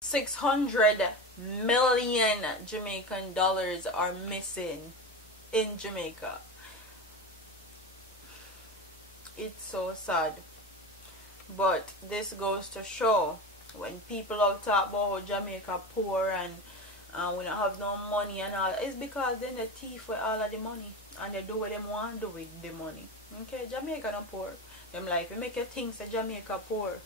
600 million Jamaican dollars are missing in Jamaica. It's so sad. But this goes to show, when people all talk about how Jamaica poor and we don't have no money and all, it's because then they thief with all of the money and they do what they want to do with the money. Okay, Jamaica not poor. Them like, we make you think that Jamaica poor.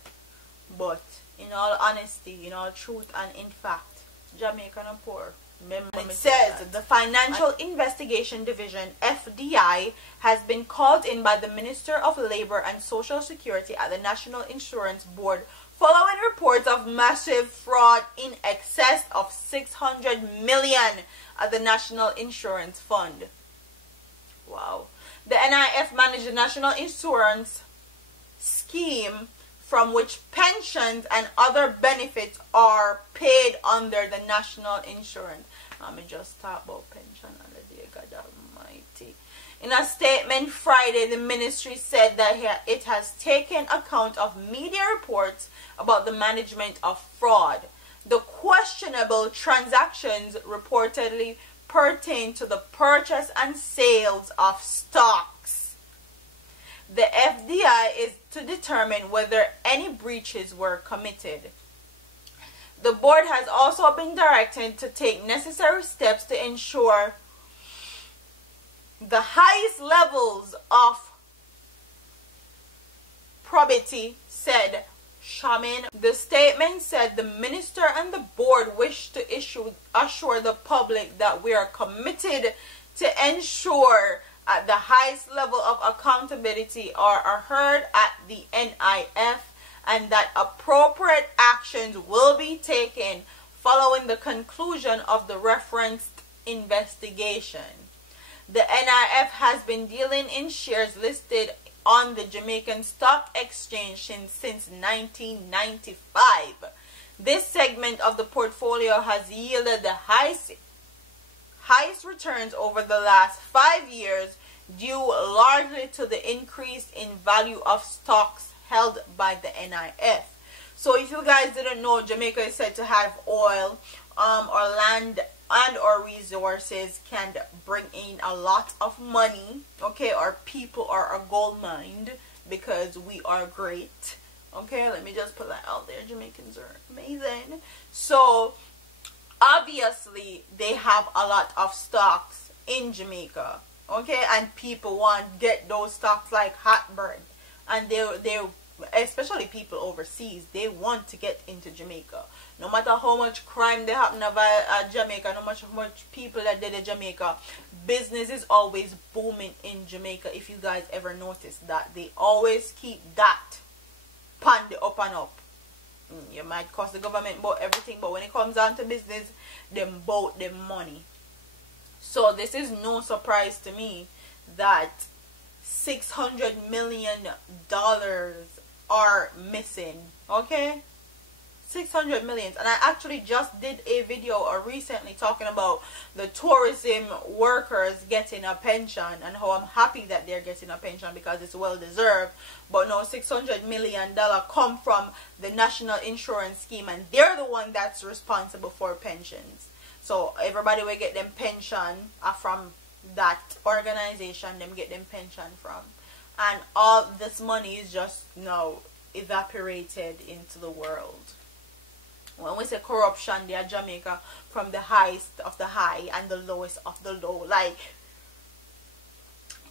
But in all honesty, in all truth and in fact, Jamaica not poor. Remember, it says the Financial Investigation Division, FDI, has been called in by the Minister of Labor and Social Security at the National Insurance Board following reports of massive fraud in excess of 600 million at the National Insurance Fund. Wow. The NIF managed the National Insurance Scheme, from which pensions and other benefits are paid under the national insurance. Let me just talk about pension on the day, God Almighty. In a statement Friday, the ministry said that it has taken account of media reports about the management of fraud. The questionable transactions reportedly pertain to the purchase and sales of stocks. The FDI is to determine whether any breaches were committed. The board has also been directed to take necessary steps to ensure the highest levels of probity, said Shaman. The statement said the minister and the board wish to assure the public that we are committed to ensure at the highest level of accountability are heard at the NIF, and that appropriate actions will be taken following the conclusion of the referenced investigation. The NIF has been dealing in shares listed on the Jamaican Stock Exchange since 1995. This segment of the portfolio has yielded the highest returns over the last 5 years, due largely to the increase in value of stocks held by the NIF. So if you guys didn't know, Jamaica is said to have oil or land and or resources can bring in a lot of money. Okay, our people are a gold mine because we are great. Okay, let me just put that out there. Jamaicans are amazing. So obviously they have a lot of stocks in Jamaica. Okay, and people want to get those stocks like hot bread, and they especially people overseas, they want to get into Jamaica. No matter how much crime they happen at Jamaica, no matter how much people that did in Jamaica, business is always booming in Jamaica. If you guys ever notice that, they always keep that pan the up and up. You might cost the government about everything, but when it comes down to business, them bout them money. So this is no surprise to me that $600 million are missing. Okay, 600 million. And I actually just did a video recently talking about the tourism workers getting a pension and how I'm happy that they're getting a pension because it's well deserved. But no, $600 million come from the national insurance scheme, and they're the one that's responsible for pensions. So everybody will get them pension from that organization, them get them pension from. And all this money is just now evaporated into the world. When we say corruption, they are Jamaica from the highest of the high and the lowest of the low. Like,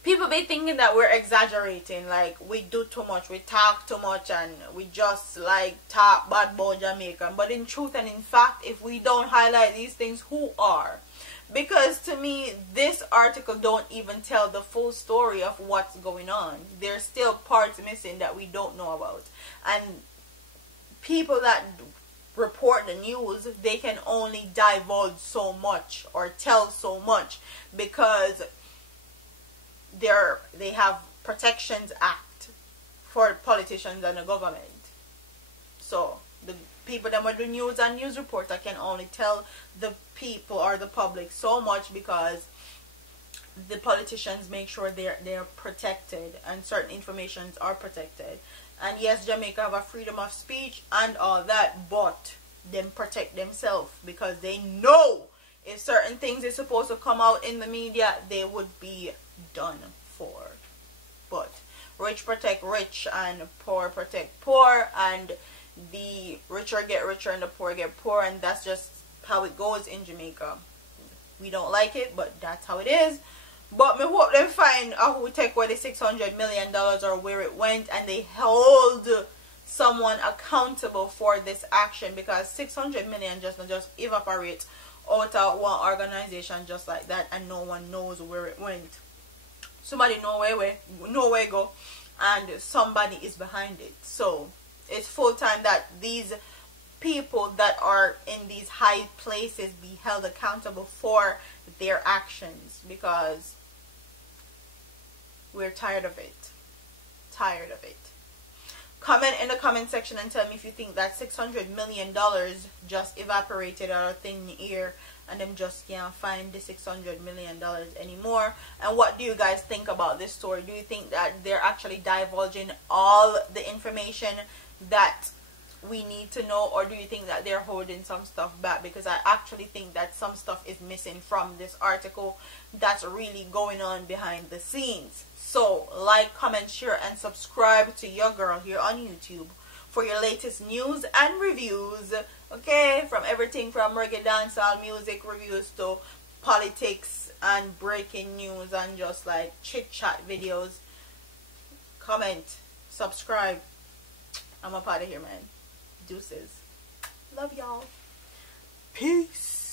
people be thinking that we're exaggerating, like we do too much, we talk too much, and we just like talk bad about Jamaica. But in truth and in fact, if we don't highlight these things, who are? Because to me, this article don't even tell the full story of what's going on. There's still parts missing that we don't know about. And people that report the news, they can only divulge so much or tell so much because they have Protections Act for politicians and the government. So the people that do news and news reporter can only tell the people or the public so much because the politicians make sure they're protected and certain informations are protected. And yes, Jamaica have a freedom of speech and all that, but them protect themselves, because they know if certain things is supposed to come out in the media, they would be done for. But rich protect rich and poor protect poor, and the richer get richer and the poor get poor, and that's just how it goes in Jamaica. We don't like it, but that's how it is. But me hope them find who take away the $600 million or where it went, and they hold someone accountable for this action, because $600 million just evaporate out of one organization just like that, and no one knows where it went. Somebody know where it go, and somebody is behind it. So it's full time that these people that are in these high places be held accountable for their actions, because we're tired of it. Tired of it. Comment in the comment section and tell me if you think that $600 million just evaporated out of thin air and them just can't find the $600 million anymore. And what do you guys think about this story? Do you think that they're actually divulging all the information that we need to know, or do you think that they're holding some stuff back? Because I actually think that some stuff is missing from this article that's really going on behind the scenes. So like, comment, share, and subscribe to your girl here on YouTube for your latest news and reviews. Okay, from everything from reggae, dancehall, music reviews to politics and breaking news and just like chit chat videos. Comment, subscribe. I'm up out of here, man. Deuces. Love y'all. Peace.